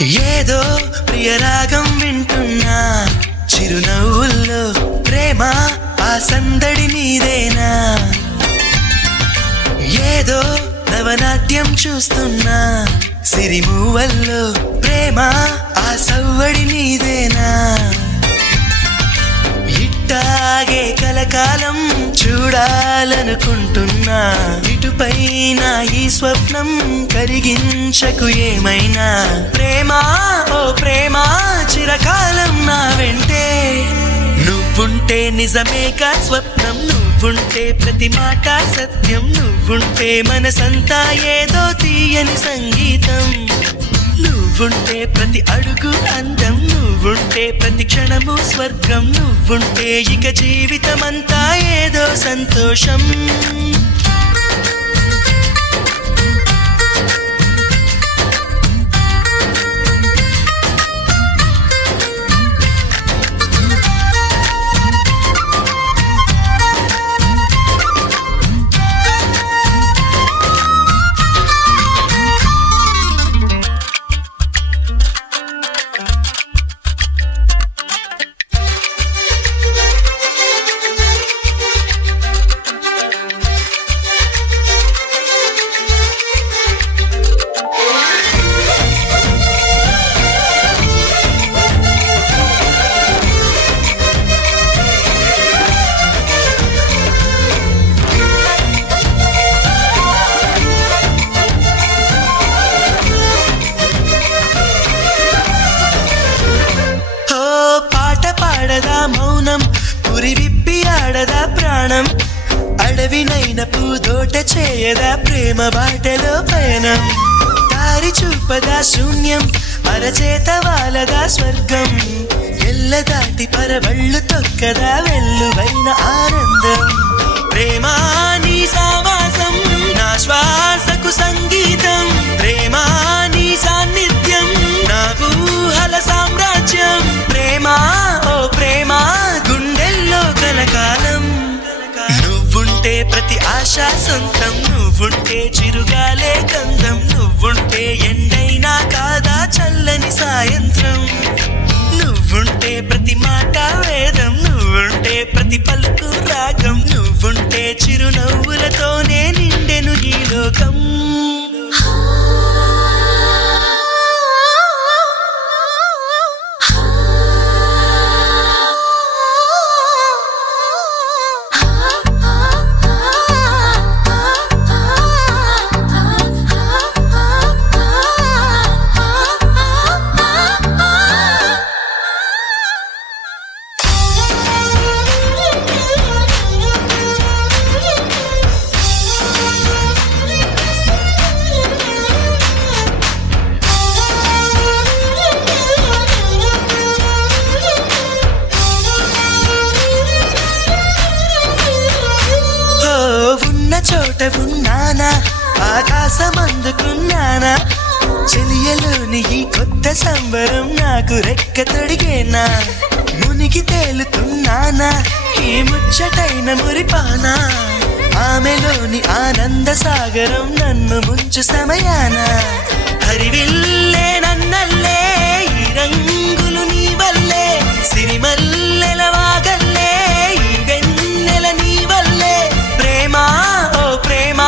ఏదో ప్రియరాగం వింటున్నా చిరునవ్వుల్లో ప్రేమ ఆ సందడి నీదేనా ఏదో నవనాట్యం చూస్తున్నా సిరిమూవల్లో ప్రేమ ఆ సవ్వడి నీదేనా ఇట్టాగే కలకాలం చూడాలనుకుంటున్నా ఇటుపైన ఈ స్వప్నం కరిగించకు ఏమైనా ప్రేమ ఓ ప్రేమ చిరకాలం నా వెంటే నువ్వుంటే నిజమేగా స్వప్నం నువ్వుంటే ప్రతి మాట సత్యం నువ్వుంటే మనసంతా ఏదో తీయని సంగీతం నువ్వుంటే ప్రతి అడుగు అందం నువ్వుంటే ప్రతి క్షణము స్వర్గం నువ్వుంటే ఇక జీవితమంతా ఏదో సంతోషం మౌనం పురి విప్పి ఆడదా ప్రాణం అడవినైన పూదోట చేయదా ప్రేమ బాటలో పయనం దారి చూపదా శూన్యం అరచేత వాలదా స్వర్గం ఎల్లదాటి పరవళ్ళు తొక్కదా వెల్లువైన ఆనందం ప్రేమ నీ సావాసం నా శ్వాసకు సంగీతం ప్రేమ నీ సాన్నిధ్యం నా ఊహల సామ్రాజ్యం ప్రేమ ఓ ప్రేమ గుండెల్లో కలకాలం నువ్వుంటే ప్రతి ఆశ సొంతం నువ్వుంటే చిరుగాలే గంధం నువ్వుంటే ఎండైనా కాదా చల్లని సాయంత్రం నువ్వుంటే ప్రతి మాట వేదం నువ్వుంటే ప్రతి పలుకు రాగం నువ్వుంటే చిరునవ్వులతోనే నిండెను ఈ లోకం చోట ఉన్నానా ఆకాశం అందుకున్నానా చెలియలోని ఈ కొత్త సంబరం నాకు రెక్క తొడిగేనా మునిగి తేలుతున్నానా ఈ ముచ్చటైన మురిపానా ఆమెలోని ఆనంద సాగరం నన్ను ముంచు సమయాన హరివిల్లే నన్నల్లే ఈ రంగులు నీ వల్లే సిరిమల్లెల వాగల్లే ఈ వెన్నెల నీ వల్లే ప్రేమ ఓ ప్రేమ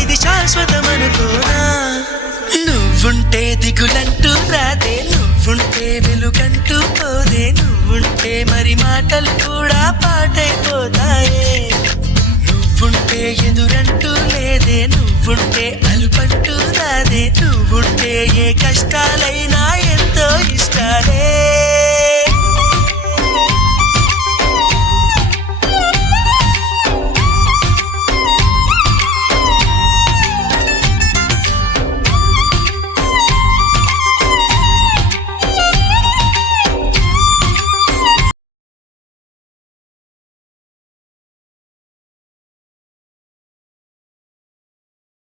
ఇది శాశ్వతమనుకోనా నువ్వుంటే దిగులంటూ రాదే నువ్వుంటే వెలుగంటూ పోదే నువ్వుంటే మరి మాటలు కూడా పాటైపోతాయే నువ్వుంటే ఎదురంటూ లేదే నువ్వుంటే అలుపంటూ రాదే నువ్వుంటే ఏ కష్టాలైనా